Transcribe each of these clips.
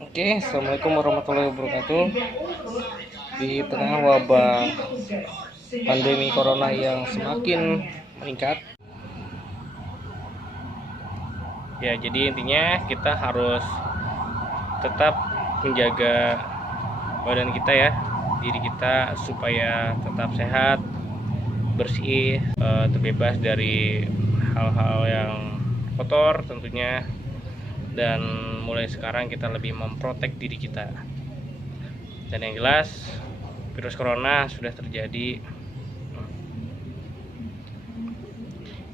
Oke, assalamualaikum warahmatullahi wabarakatuh. Di tengah wabah pandemi corona yang semakin meningkat, ya jadi intinya kita harus tetap menjaga badan kita ya, diri kita supaya tetap sehat, bersih, terbebas dari hal-hal yang kotor tentunya. Dan mulai sekarang kita lebih memprotek diri kita. Dan yang jelas virus corona sudah terjadi.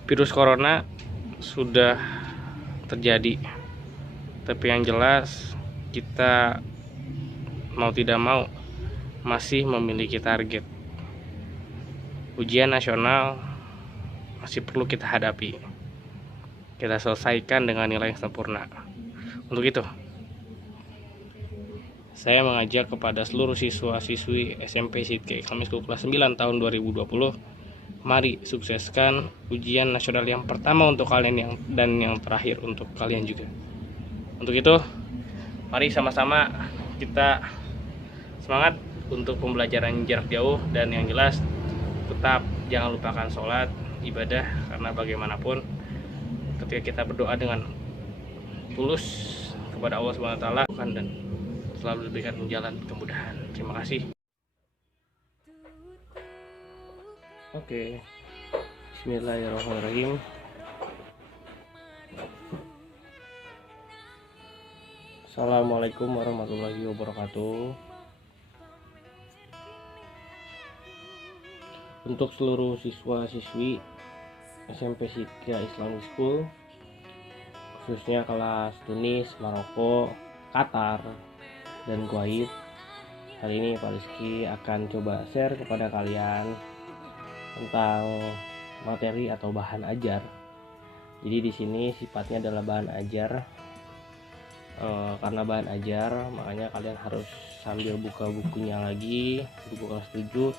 Virus corona sudah terjadi. Tapi yang jelas kita mau tidak mau masih memiliki target. Ujian nasional masih perlu kita hadapi. Kita selesaikan dengan nilai yang sempurna. Untuk itu, saya mengajak kepada seluruh siswa-siswi SMP Sidke Islamic School kelas 9 tahun 2020, mari sukseskan ujian nasional yang pertama untuk kalian dan yang terakhir untuk kalian juga. Untuk itu, mari sama-sama kita semangat untuk pembelajaran jarak jauh, dan yang jelas tetap jangan lupakan sholat, ibadah, karena bagaimanapun ketika kita berdoa dengan tulus kepada Allah SWT dan selalu diberikan jalan kemudahan. Terima kasih. Oke. Bismillahirrahmanirrahim. Assalamualaikum warahmatullahi wabarakatuh. Untuk seluruh siswa-siswi SMP Sidka Islamic School, khususnya kelas Tunis, Maroko, Qatar, dan Kuwait, hari ini Pak Rizky akan coba share kepada kalian tentang materi atau bahan ajar. Jadi di sini sifatnya adalah bahan ajar. Karena bahan ajar, makanya kalian harus sambil buka bukunya lagi, buku kelas 7,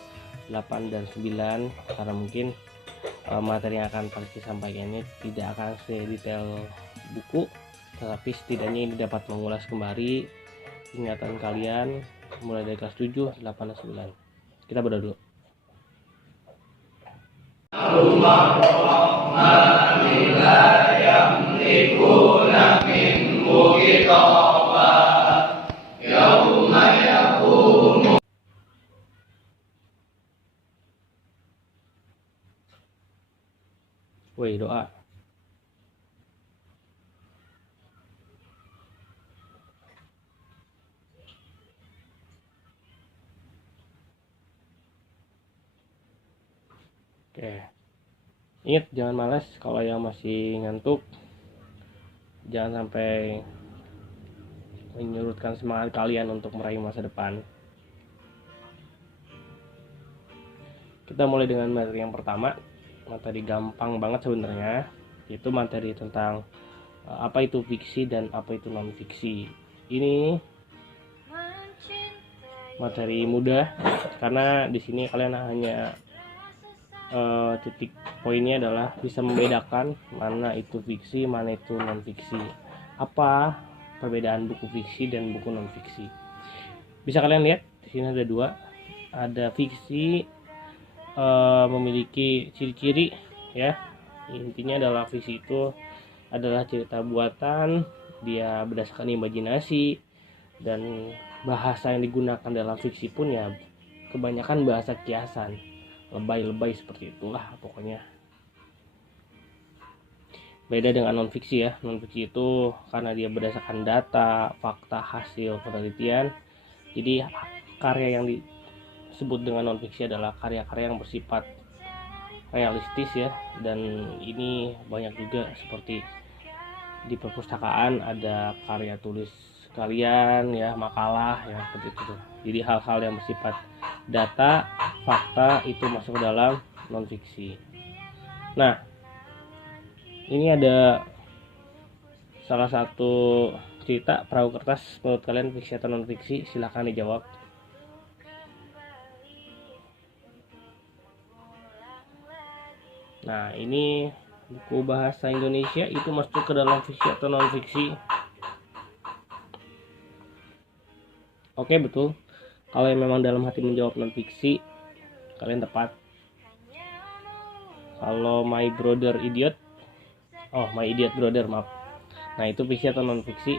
8, dan 9, karena mungkin materi yang akan Pak Rizky sampaikan ini tidak akan sedetail buku, tetapi setidaknya ini dapat mengulas kembali ingatan kalian mulai dari kelas 7, 8, dan 9. Kita berdoa dulu. Woi, doa. Oke. Ingat, jangan malas. Kalau yang masih ngantuk, jangan sampai menyurutkan semangat kalian untuk meraih masa depan. Kita mulai dengan materi yang pertama. Materi gampang banget sebenarnya, yaitu materi tentang apa itu fiksi dan apa itu non fiksi. Ini materi mudah karena di sini kalian hanya titik poinnya adalah bisa membedakan mana itu fiksi, mana itu non fiksi. Apa perbedaan buku fiksi dan buku non fiksi? Bisa kalian lihat di sini ada dua. Ada fiksi memiliki ciri-ciri ya. Intinya adalah fiksi itu adalah cerita buatan, dia berdasarkan imajinasi, dan bahasa yang digunakan dalam fiksi pun ya kebanyakan bahasa kiasan, lebay-lebay seperti itulah pokoknya. Beda dengan non fiksi ya. Non fiksi itu karena dia berdasarkan data, fakta, hasil penelitian. Jadi karya yang disebut dengan non fiksi adalah karya-karya yang bersifat realistis ya, dan ini banyak juga seperti di perpustakaan ada karya tulis kalian ya, makalah ya, seperti itu. Jadi hal-hal yang bersifat data, fakta itu masuk ke dalam non fiksi. Nah, ini ada salah satu cerita perahu kertas, menurut kalian fiksi atau non fiksi? Silahkan dijawab. Nah, ini buku bahasa Indonesia, itu masuk ke dalam fiksi atau non fiksi? Oke, betul. Kalau yang memang dalam hati menjawab non fiksi, kalian tepat. Kalau My Brother Idiot, My Idiot Brother, maaf. Nah, itu fiksi atau non fiksi?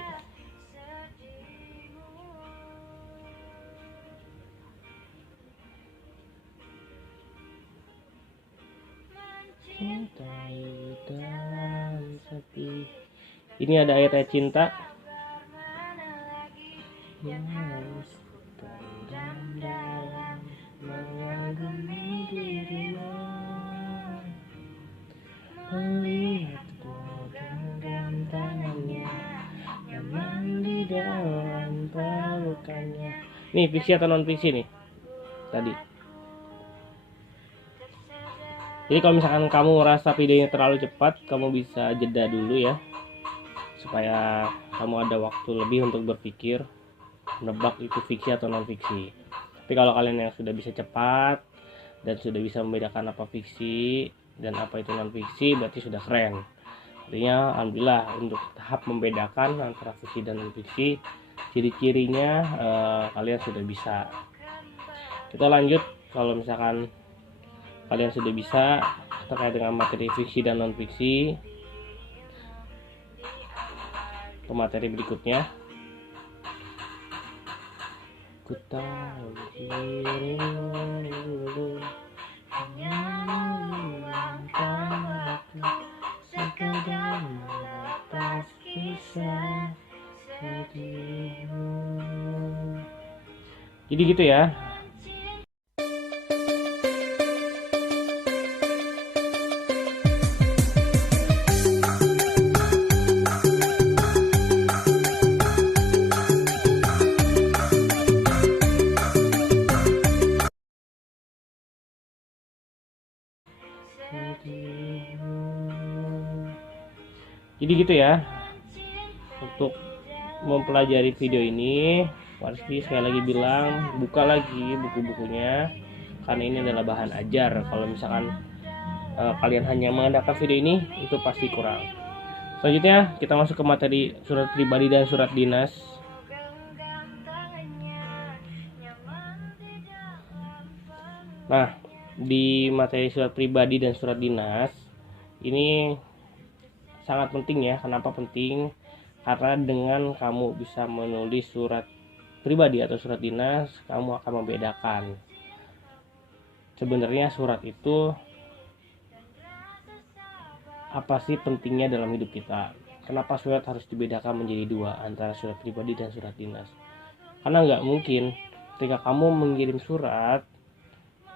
Ini ada ayat-ayat cinta. Nih, fiksi atau non fiksi nih tadi. Jadi kalau misalkan kamu merasa videonya terlalu cepat, kamu bisa jeda dulu ya, supaya kamu ada waktu lebih untuk berpikir menebak itu fiksi atau non fiksi. Tapi kalau kalian yang sudah bisa cepat dan sudah bisa membedakan apa fiksi dan apa itu non fiksi, berarti sudah keren. Artinya alhamdulillah untuk tahap membedakan antara fiksi dan non fiksi, ciri-cirinya kalian sudah bisa. Kita lanjut. Kalau misalkan kalian sudah bisa terkait dengan materi fiksi dan non fiksi, ke materi berikutnya. Ku tahu dirimu sekedar melepas kisah sedihmu. Jadi gitu ya. Jadi gitu ya. Untuk mempelajari video ini, Warski sekali lagi bilang, buka lagi buku-bukunya, karena ini adalah bahan ajar. Kalau misalkan kalian hanya mengandalkan video ini, itu pasti kurang. Selanjutnya kita masuk ke materi surat pribadi dan surat dinas. Nah, di materi surat pribadi dan surat dinas ini sangat penting ya. Kenapa penting? Karena dengan kamu bisa menulis surat pribadi atau surat dinas, kamu akan membedakan sebenarnya surat itu apa sih pentingnya dalam hidup kita. Kenapa surat harus dibedakan menjadi dua, antara surat pribadi dan surat dinas? Karena nggak mungkin ketika kamu mengirim surat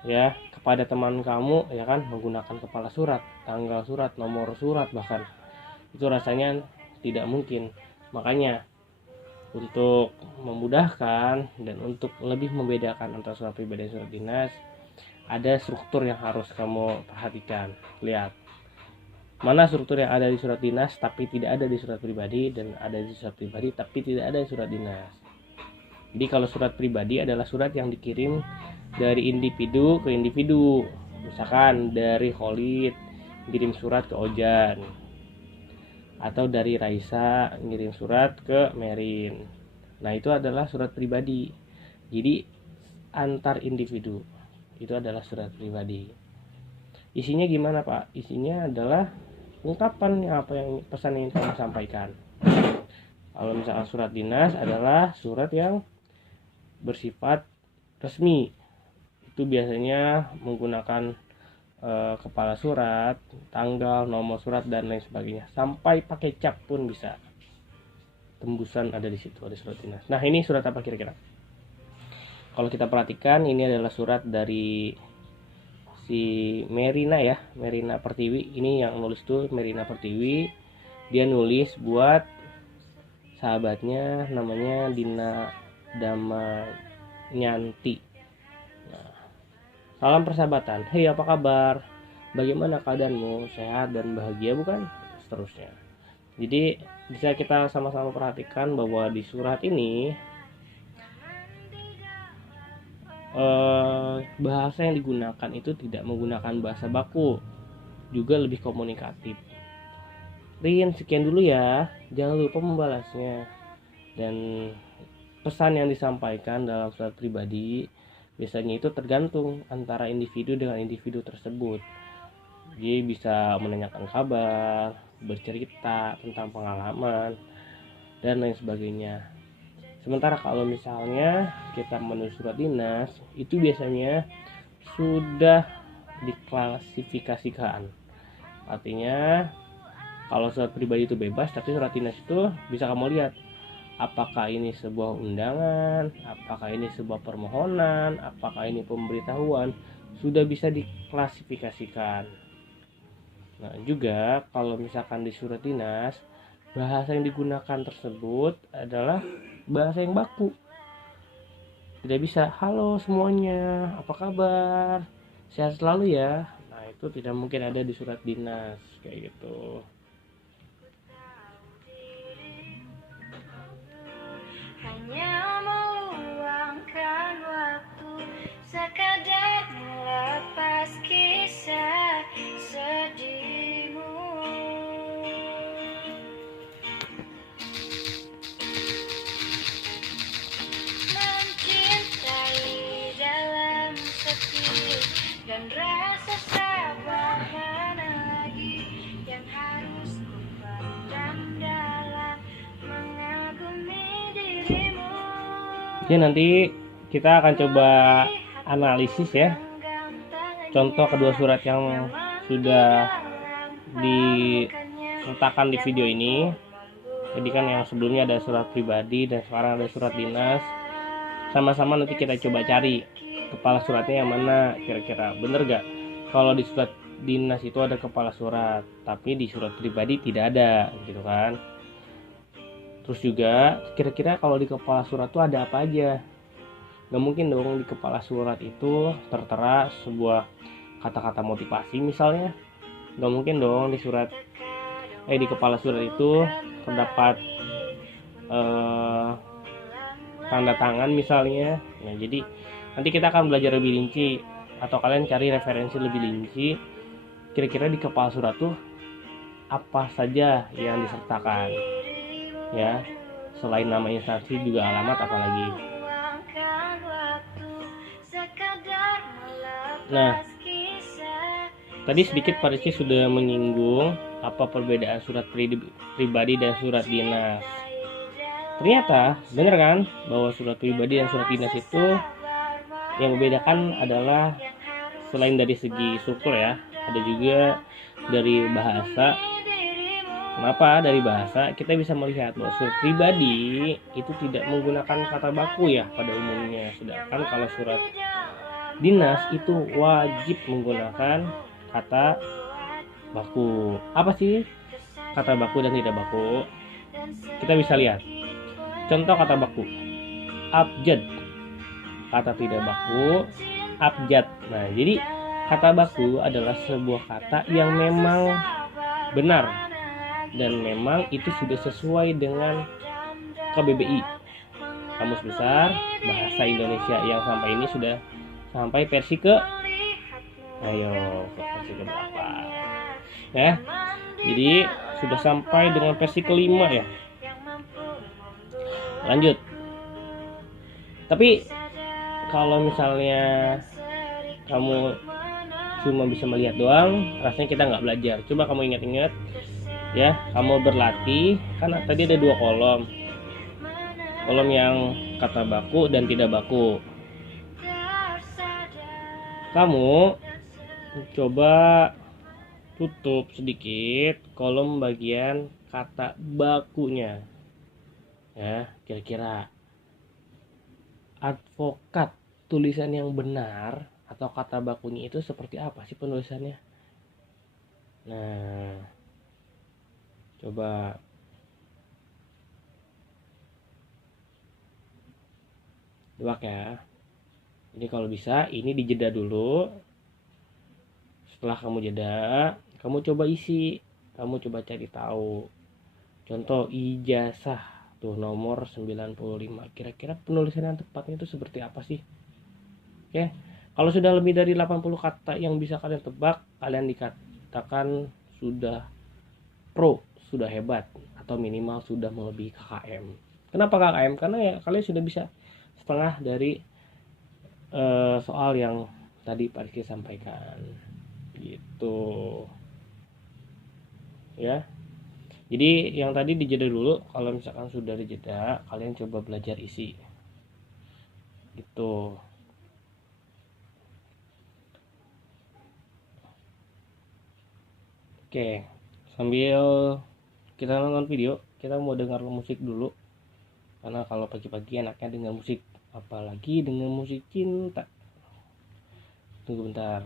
ya kepada teman kamu, ya kan, menggunakan kepala surat, tanggal surat, nomor surat, bahkan itu rasanya tidak mungkin. Makanya untuk memudahkan dan untuk lebih membedakan antara surat pribadi dan surat dinas, ada struktur yang harus kamu perhatikan. Lihat mana struktur yang ada di surat dinas tapi tidak ada di surat pribadi, dan ada di surat pribadi tapi tidak ada di surat dinas. Jadi kalau surat pribadi adalah surat yang dikirim dari individu ke individu. Misalkan dari Khalid kirim surat ke Ojan, atau dari Raisa ngirim surat ke Merin. Nah, itu adalah surat pribadi. Jadi antar individu itu adalah surat pribadi. Isinya gimana, Pak? Isinya adalah ungkapan apa yang pesan yang ingin kamu sampaikan. Kalau misalkan surat dinas adalah surat yang bersifat resmi. Itu biasanya menggunakan kepala surat, tanggal, nomor surat, dan lain sebagainya. Sampai pakai cap pun bisa. Tembusan ada di situ, ada surat dinas. Nah, ini surat apa kira-kira? Kalau kita perhatikan, ini adalah surat dari si Merina ya, Merina Pertiwi. Ini yang nulis tuh Merina Pertiwi. Dia nulis buat sahabatnya namanya Dina Damanyanti. Salam persahabatan. Hei, apa kabar? Bagaimana keadaanmu? Sehat dan bahagia bukan? Seterusnya. Jadi bisa kita sama-sama perhatikan bahwa di surat ini bahasa yang digunakan itu tidak menggunakan bahasa baku, juga lebih komunikatif. Rin, sekian dulu ya. Jangan lupa membalasnya. Dan pesan yang disampaikan dalam surat pribadi biasanya itu tergantung antara individu dengan individu tersebut. Dia bisa menanyakan kabar, bercerita tentang pengalaman, dan lain sebagainya. Sementara kalau misalnya kita menulis surat dinas, itu biasanya sudah diklasifikasikan. Artinya kalau surat pribadi itu bebas, tapi surat dinas itu bisa kamu lihat apakah ini sebuah undangan, apakah ini sebuah permohonan, apakah ini pemberitahuan, sudah bisa diklasifikasikan. Nah, juga kalau misalkan di surat dinas, bahasa yang digunakan tersebut adalah bahasa yang baku. Tidak bisa, halo semuanya, apa kabar? Sehat selalu ya. Nah, itu tidak mungkin ada di surat dinas kayak gitu. Hanya meluangkan waktu sekadar melepas kisah sedihmu. Mencintai dalam sepi dan rasa sabar mana lagi yang harus ku pendam dalam mengagumi dirimu. Jadi nanti kita akan coba analisis ya, contoh kedua surat yang sudah disertakan di video ini. Jadi kan yang sebelumnya ada surat pribadi dan sekarang ada surat dinas. Sama-sama nanti kita coba cari kepala suratnya yang mana, kira-kira bener gak kalau di surat dinas itu ada kepala surat tapi di surat pribadi tidak ada gitu kan. Terus juga kira-kira kalau di kepala surat itu ada apa aja. Gak mungkin dong di kepala surat itu tertera sebuah kata-kata motivasi misalnya. Gak mungkin dong di kepala surat itu terdapat tanda tangan misalnya. Nah, jadi nanti kita akan belajar lebih rinci atau kalian cari referensi lebih rinci kira-kira di kepala surat tuh apa saja yang disertakan ya, selain nama instansi juga alamat apalagi. Nah, tadi sedikit Pak Rizky sudah menyinggung apa perbedaan surat pribadi dan surat dinas. Ternyata benar kan bahwa surat pribadi dan surat dinas itu yang membedakan adalah selain dari segi struktur ya, ada juga dari bahasa. Kenapa dari bahasa? Kita bisa melihat bahwa surat pribadi itu tidak menggunakan kata baku ya pada umumnya, sedangkan kalau surat dinas itu wajib menggunakan kata baku. Apa sih kata baku dan tidak baku? Kita bisa lihat contoh kata baku, abjad. Kata tidak baku, abjad. Nah, jadi kata baku adalah sebuah kata yang memang benar dan memang itu sudah sesuai dengan KBBI, Kamus Besar Bahasa Indonesia, yang sampai ini sudah sampai versi ke versi ke berapa ya. Jadi sudah sampai dengan versi kelima ya. Lanjut. Tapi kalau misalnya kamu cuma bisa melihat doang, rasanya kita nggak belajar. Coba kamu ingat-ingat ya, kamu berlatih kan tadi ada 2 kolom. Kolom yang kata baku dan tidak baku. Kamu coba tutup sedikit kolom bagian kata bakunya. Ya, kira-kira advokat tulisan yang benar atau kata bakunya itu seperti apa sih penulisannya? Nah, coba debak ya. Jadi kalau bisa ini dijeda dulu. Setelah kamu jeda, kamu coba isi, kamu coba cari tahu. Contoh ijazah tuh nomor 95. Kira-kira penulisan yang tepatnya itu seperti apa sih? Oke. Kalau sudah lebih dari 80 kata yang bisa kalian tebak, kalian dikatakan sudah pro, sudah hebat, atau minimal sudah melebihi KKM. Kenapa KKM? Karena ya kalian sudah bisa setengah dari soal yang tadi Pak Rizky sampaikan gitu ya. Jadi yang tadi dijeda dulu, kalau misalkan sudah dijeda kalian coba belajar isi gitu. Oke, sambil kita nonton video, kita mau dengar musik dulu, karena kalau pagi-pagi enaknya dengar musik, apalagi dengan musik cinta. Tunggu bentar.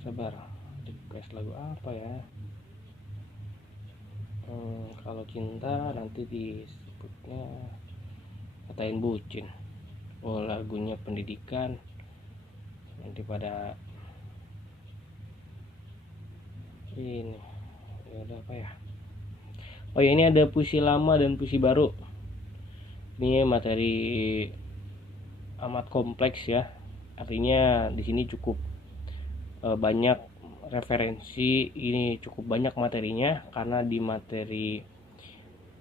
Sabar, request lagu apa ya? Kalau cinta nanti disebutnya katain bucin. Oh, lagunya pendidikan nanti pada ini ya. Ada apa ya? Oh ya, ini ada puisi lama dan puisi baru. Ini materi amat kompleks ya. Artinya di sini cukup banyak referensi, ini cukup banyak materinya, karena di materi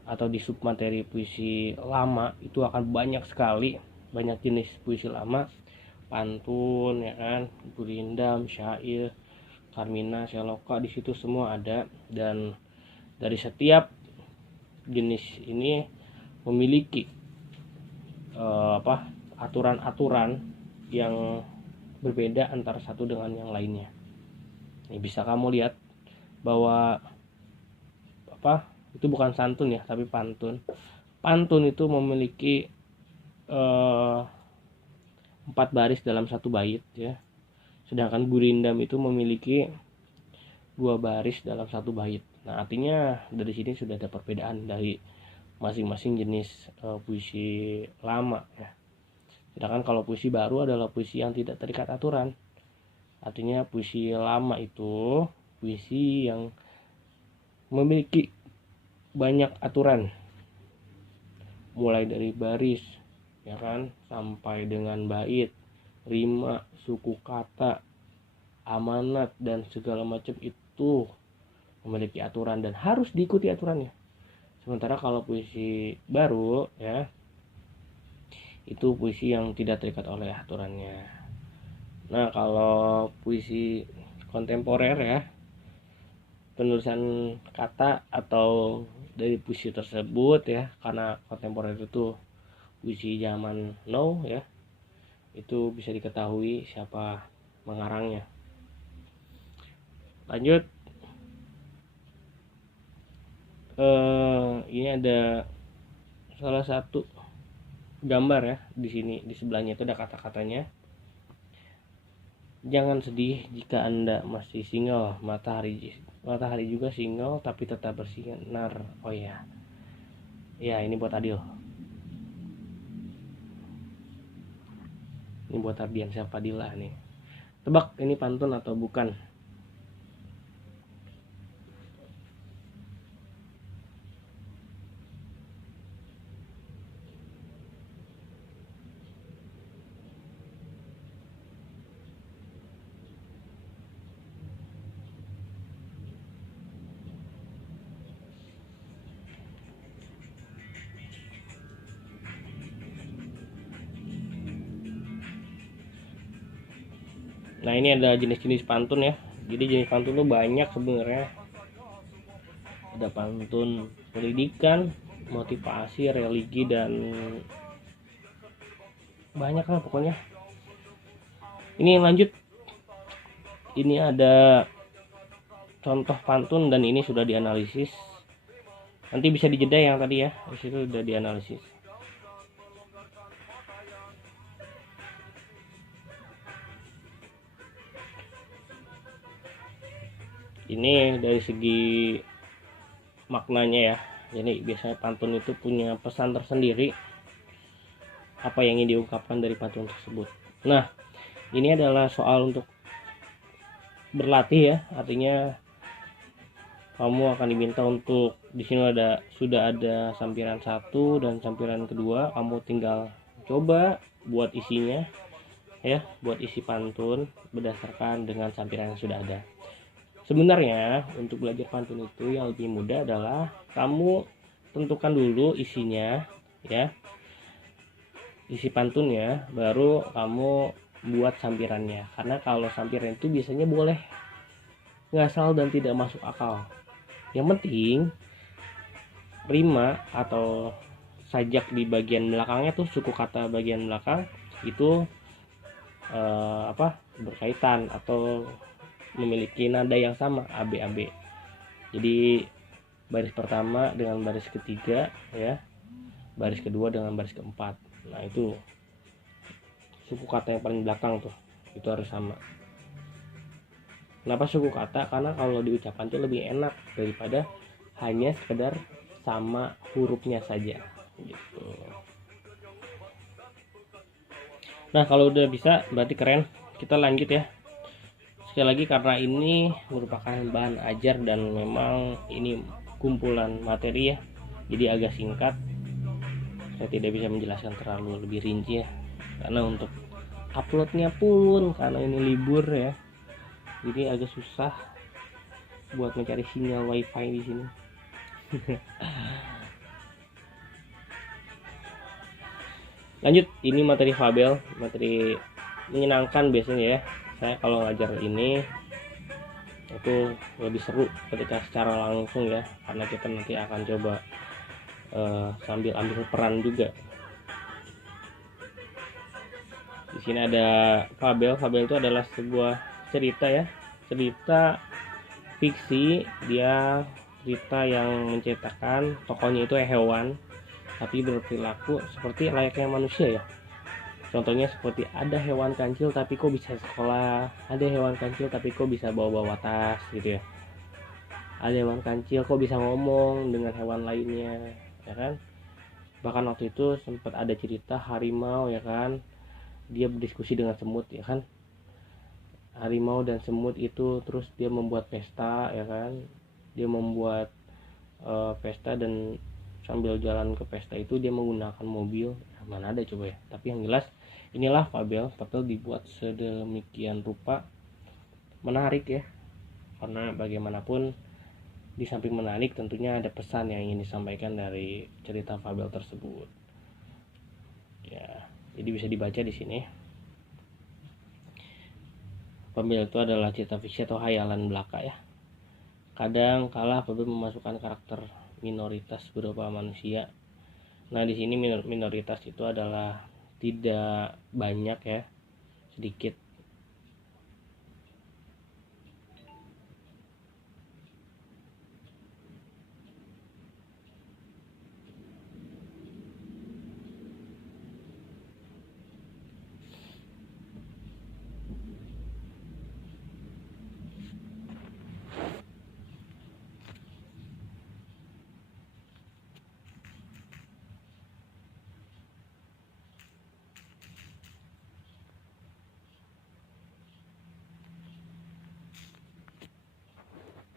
atau di submateri puisi lama itu akan banyak sekali, banyak jenis puisi lama, pantun ya kan, gurindam, syair, karmina, seloka, di situ semua ada. Dan dari setiap jenis ini memiliki aturan-aturan yang berbeda antara satu dengan yang lainnya. Ini bisa kamu lihat bahwa itu bukan santun ya, tapi pantun. Pantun itu memiliki 4 baris dalam satu bait ya. Sedangkan gurindam itu memiliki 2 baris dalam satu bait. Nah, artinya dari sini sudah ada perbedaan dari masing-masing jenis puisi lama ya. Sedangkan kalau puisi baru adalah puisi yang tidak terikat aturan. Artinya puisi lama itu puisi yang memiliki banyak aturan, mulai dari baris ya kan, sampai dengan bait, rima, suku kata, amanat, dan segala macam itu memiliki aturan dan harus diikuti aturannya. Sementara kalau puisi baru ya, itu puisi yang tidak terikat oleh aturannya. Nah, kalau puisi kontemporer ya, penulisan kata atau dari puisi tersebut ya, karena kontemporer itu puisi zaman now ya, itu bisa diketahui siapa mengarangnya. Lanjut, ini ada salah satu gambar ya, di sini di sebelahnya itu ada kata-katanya. Jangan sedih jika Anda masih single, matahari juga single tapi tetap bersinar. Oh ya. Ya, ini buat Adil. Ini buat Ardiansyah Fadila nih. Tebak ini pantun atau bukan? Nah, ini ada jenis-jenis pantun ya. Jadi jenis pantun tuh banyak sebenarnya. Ada pantun pendidikan, motivasi, religi, dan banyak lah pokoknya. Ini lanjut. Ini ada contoh pantun dan ini sudah dianalisis. Nanti bisa dijeda yang tadi ya. Di situ sudah dianalisis. Ini dari segi maknanya ya. Jadi biasanya pantun itu punya pesan tersendiri, apa yang ingin diungkapkan dari pantun tersebut. Nah, ini adalah soal untuk berlatih ya, artinya kamu akan diminta untuk di sini sudah ada sampiran 1 dan sampiran kedua, kamu tinggal coba buat isinya ya, buat isi pantun berdasarkan dengan sampiran yang sudah ada. Sebenarnya untuk belajar pantun itu yang lebih mudah adalah kamu tentukan dulu isinya ya, isi pantunnya, baru kamu buat sampirannya. Karena kalau sampiran itu biasanya boleh ngasal dan tidak masuk akal. Yang penting rima atau sajak di bagian belakangnya tuh, suku kata bagian belakang itu berkaitan atau memiliki nada yang sama, AB. Jadi baris pertama dengan baris ketiga ya, baris kedua dengan baris keempat. Nah itu suku kata yang paling belakang tuh, itu harus sama. Kenapa suku kata? Karena kalau diucapkan itu lebih enak daripada hanya sekedar sama hurufnya saja gitu. Nah kalau udah bisa berarti keren. Kita lanjut ya. Sekali lagi, karena ini merupakan bahan ajar dan memang ini kumpulan materi ya, jadi agak singkat, saya tidak bisa menjelaskan terlalu lebih rinci ya, karena untuk uploadnya pun karena ini libur ya, jadi agak susah buat mencari sinyal wifi di sini. Lanjut, ini materi fabel, materi menyenangkan biasanya ya. Saya kalau ngajar ini itu lebih seru ketika secara langsung ya, karena kita nanti akan coba sambil ambil peran juga. Di sini ada fabel. Fabel itu adalah sebuah cerita ya, cerita fiksi. Dia cerita yang menceritakan tokohnya itu hewan tapi berperilaku seperti layaknya manusia ya. Contohnya seperti ada hewan kancil tapi kok bisa sekolah, ada hewan kancil tapi kok bisa bawa-bawa tas gitu ya, ada hewan kancil kok bisa ngomong dengan hewan lainnya ya kan. Bahkan waktu itu sempat ada cerita harimau ya kan, dia berdiskusi dengan semut ya kan. Harimau dan semut itu terus dia membuat pesta ya kan, dia membuat pesta, dan sambil jalan ke pesta itu dia menggunakan mobil. Mana ada coba ya, tapi yang jelas inilah fabel. Fabel dibuat sedemikian rupa menarik ya, karena bagaimanapun di samping menarik tentunya ada pesan yang ingin disampaikan dari cerita fabel tersebut ya. Jadi bisa dibaca di sini. Fabel itu adalah cerita fiksi atau hayalan belaka ya. Kadang kala fabel memasukkan karakter minoritas berupa manusia. Nah di sini minoritas itu adalah tidak banyak ya, sedikit.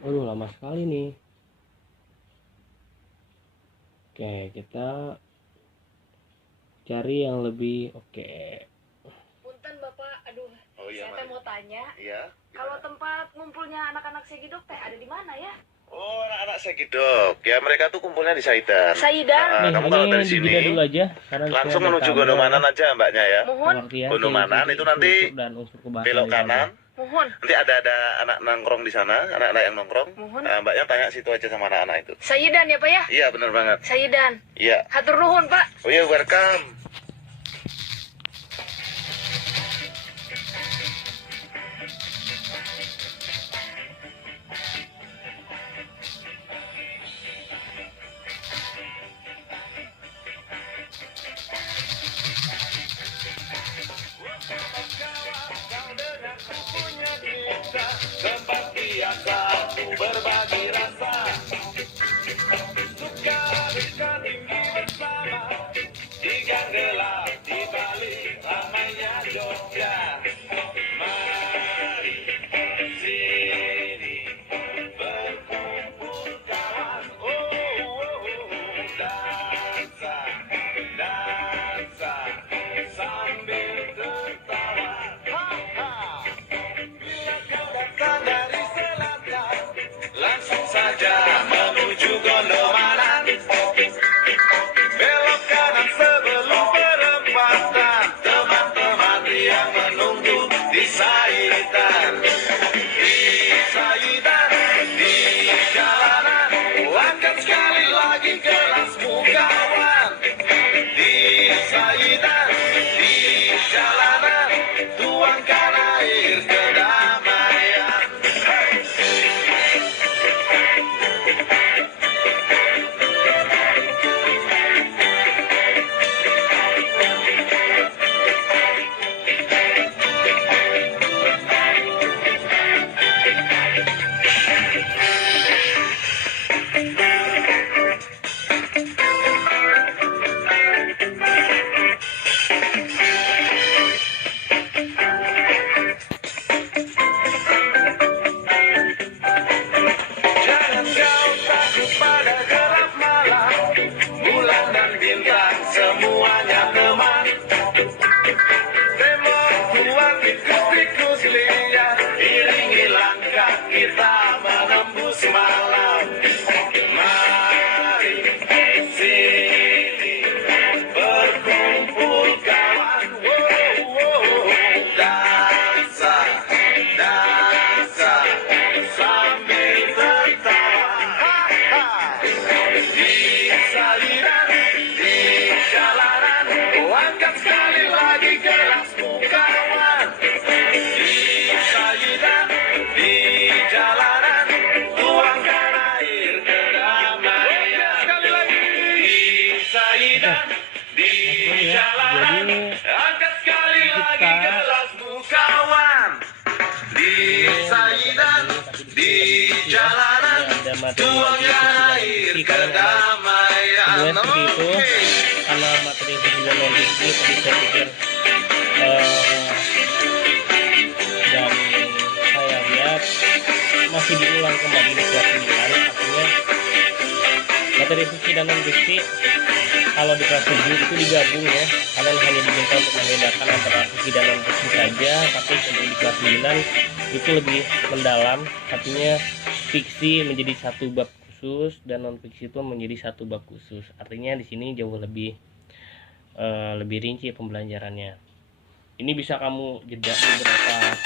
Aduh lama sekali nih. Oke, kita cari yang lebih oke. Punten Bapak, aduh, iya, saya mau tanya, Iya. kalau tempat ngumpulnya anak-anak Segidok teh ada di mana ya? Oh, anak-anak Segidok. Ya, mereka tuh kumpulnya di Saidan. Saidan. Nah, kamu kalau dari Ini sini dulu aja, karena langsung saya menuju bertambah Gondomanan aja mbaknya ya. Mohon, Gondomanan itu nanti belok kanan. mohon, Nanti ada anak nongkrong di sana, anak-anak yang nongkrong. mohon. Nah, mbaknya tanya situ aja sama anak-anak itu. Saidan ya Pak ya? Iya, benar banget. Saidan. Iya. Hatur nuhun Pak. Oh iya, welcome. Tempat biasa aku berbagi rasa, suka duka tinggi bersama di gang gelap. di jalanan ada materi air kedamaian. sebenarnya seperti itu karena materi fiksi dan non fiksi tadi saya pikir dan saya lihat masih diulang kembali di kelas 9, artinya materi fiksi dan non fiksi kalau di kelas 7 itu digabung ya, kalian hanya diminta untuk membedakan antara fiksi dan non fiksi saja, tapi untuk di kelas 9 itu lebih mendalam, artinya fiksi menjadi satu bab khusus dan non fiksi itu menjadi satu bab khusus, artinya di sini jauh lebih rinci pembelajarannya. Ini bisa kamu jeda beberapa bentar.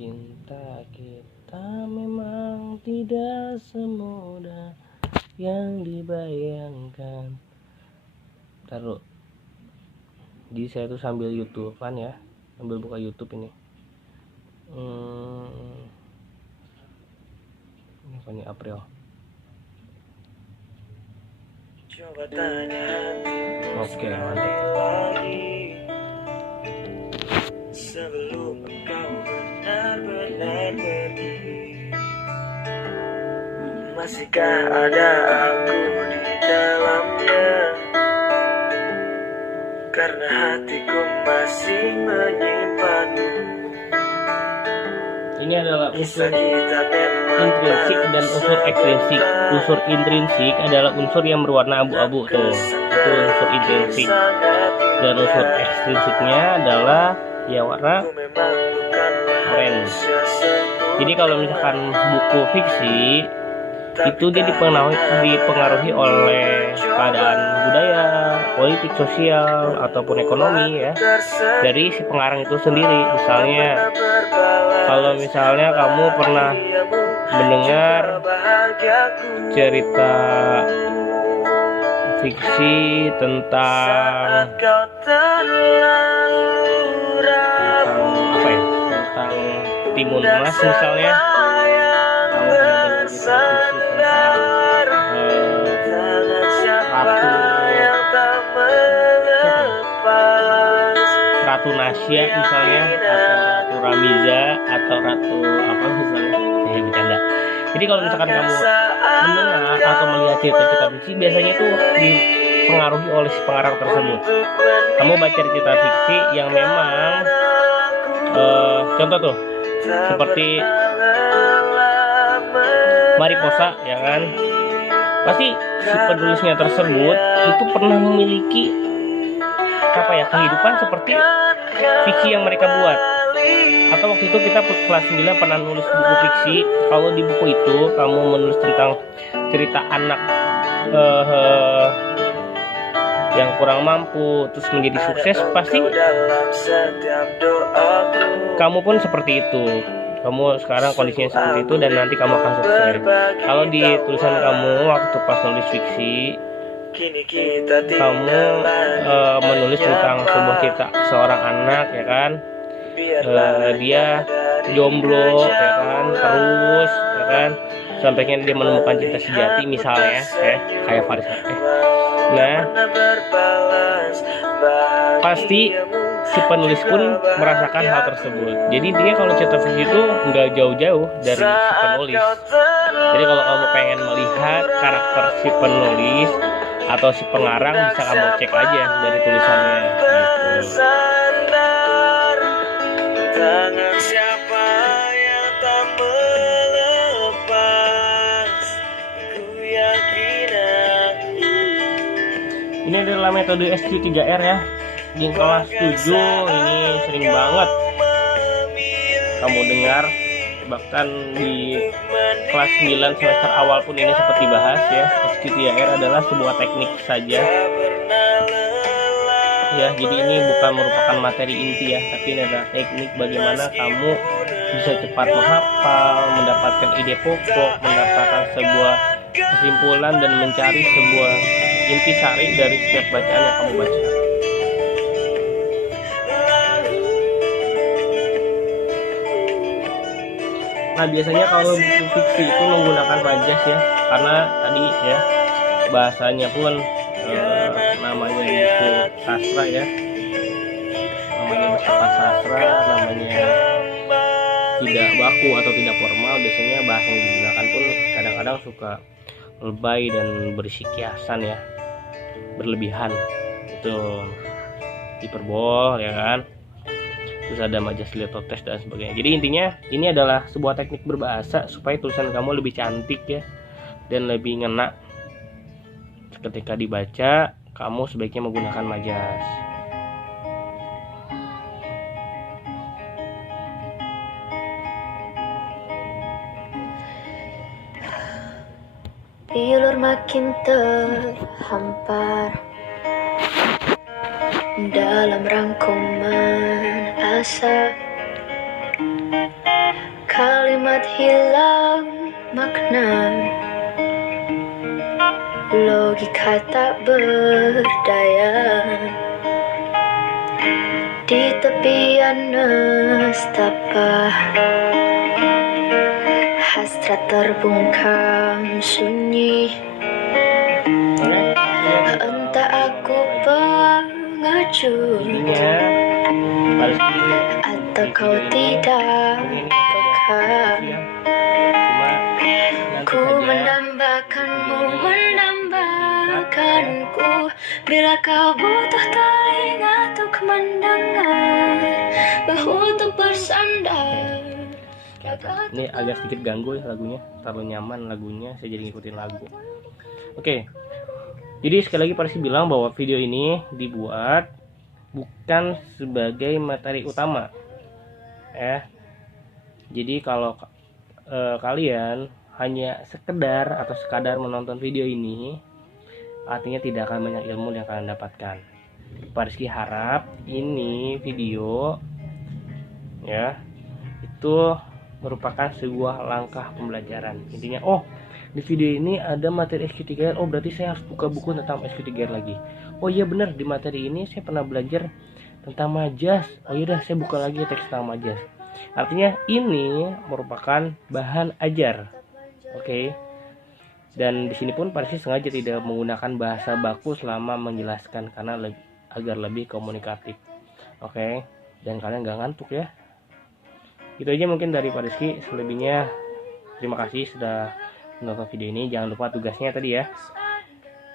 Cinta kita memang tidak semudah yang dibayangkan. Taruh. Jadi saya tuh sambil YouTubean ya, sambil buka YouTube ini. Ini Fani April. Oke, mantap. Sebelum engkau benar-benar pergi, masihkah ada aku di dalamnya? Karena hatiku masih menyimpanmu. Ini adalah unsur intrinsik dan unsur ekstrinsik. Unsur intrinsik adalah unsur yang berwarna abu-abu tuh, itu unsur intrinsik. Dan unsur ekstrinsiknya adalah ya warna orange. Jadi kalau misalkan buku fiksi itu dia dipengaruhi oleh keadaan budaya, politik, sosial ataupun ekonomi ya dari si pengarang itu sendiri. Misalnya kalau misalnya kamu pernah mendengar cerita fiksi tentang apa ya, tentang Timun Mas misalnya, kamu pernah dengar cerita fiksi Ratu Nasya misalnya, atau Ratu Ramiza, atau Ratu apa misalnya, ya bercanda. Jadi kalau misalkan kamu mendengar atau melihat cerita-cerita fiksi, biasanya itu dipengaruhi oleh si pengarang tersebut. Kamu baca cerita fiksi yang memang contoh tuh seperti Mariposa ya kan, pasti si penulisnya tersebut itu pernah memiliki apa ya, kehidupan seperti fiksi yang mereka buat. Atau waktu itu kita kelas 9 pernah nulis buku fiksi. Kalau di buku itu kamu menulis tentang cerita anak yang kurang mampu terus menjadi sukses, pasti kamu pun seperti itu. Kamu sekarang kondisinya seperti itu dan nanti kamu akan sukses. Kalau di tulisan kamu waktu pas nulis fiksi, kamu menulis tentang sebuah cerita seorang anak ya kan, dia jomblo ya kan, terus ya kan sampainya dia menemukan cinta sejati misalnya kayak Faris. Nah pasti si penulis pun merasakan hal tersebut. Jadi dia kalau cerita fiksi itu nggak jauh-jauh dari si penulis. Jadi kalau kamu pengen melihat karakter si penulis atau si pengarang, bisa kamu cek aja dari tulisannya gitu. Tangan siapa yang tak melepas, ku yakin aku. Ini adalah metode SQ3R ya. Di kelas 7 ini sering banget kamu dengar, bahkan di kelas 9 semester awal pun ini seperti bahas ya. SQTIR adalah sebuah teknik saja ya, jadi ini bukan merupakan materi inti ya, tapi ini adalah teknik bagaimana kamu bisa cepat menghafal, mendapatkan ide pokok, mendapatkan sebuah kesimpulan dan mencari sebuah inti sari dari setiap bacaan yang kamu baca. Nah, biasanya kalau buku fiksi itu menggunakan majas ya, karena tadi ya bahasanya pun namanya buku sastra ya, namanya bersama sastra, namanya tidak baku atau tidak formal. Biasanya bahasa yang digunakan pun kadang-kadang suka lebay dan berisi kiasan ya, berlebihan, itu hiperbol ya kan. Terus ada majas litotes dan sebagainya. Jadi intinya ini adalah sebuah teknik berbahasa supaya tulisan kamu lebih cantik ya, dan lebih ngena ketika dibaca. Kamu sebaiknya menggunakan majas. Bilur makin terhampar dalam rangkuman asa, kalimat hilang makna, logika tak berdaya. Di tepian nestapa, hasrat terbungkam sunyi. Entah aku pengacu atau kau tidak peka. Ku mendambakanmu, mendambakanku. Bila kau butuh telinga untuk mendengar, bahu untuk bersandar. Ini agak sedikit ganggu ya lagunya, terlalu nyaman lagunya, saya jadi ngikutin lagu. Oke. Jadi sekali lagi Parsi bilang bahwa video ini dibuat bukan sebagai materi utama ya. Jadi kalau kalian hanya sekedar atau sekadar menonton video ini, artinya tidak akan banyak ilmu yang kalian dapatkan. Parsi harap ini video ya itu merupakan sebuah langkah pembelajaran. Intinya, oh di video ini ada materi SQTIR, oh berarti saya harus buka buku tentang SQTIR lagi. Oh iya benar, di materi ini saya pernah belajar tentang majas. Oh iya dah, saya buka lagi teks tentang majas. Artinya ini merupakan bahan ajar. Oke. Dan di sini pun Parsi sengaja tidak menggunakan bahasa baku selama menjelaskan karena agar lebih komunikatif. Oke. Dan kalian gak ngantuk ya. Itu aja mungkin dari Pak Rizky. Selebihnya terima kasih sudah menonton video ini. Jangan lupa tugasnya tadi ya,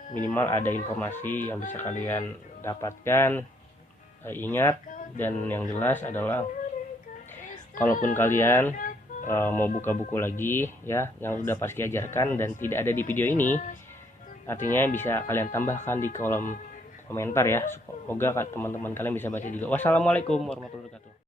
minimal ada informasi yang bisa kalian dapatkan. Ingat, dan yang jelas adalah kalaupun kalian mau buka buku lagi ya yang sudah Rizky ajarkan dan tidak ada di video ini, artinya bisa kalian tambahkan di kolom komentar ya. Semoga teman-teman kalian bisa baca juga. Wassalamualaikum warahmatullahi wabarakatuh.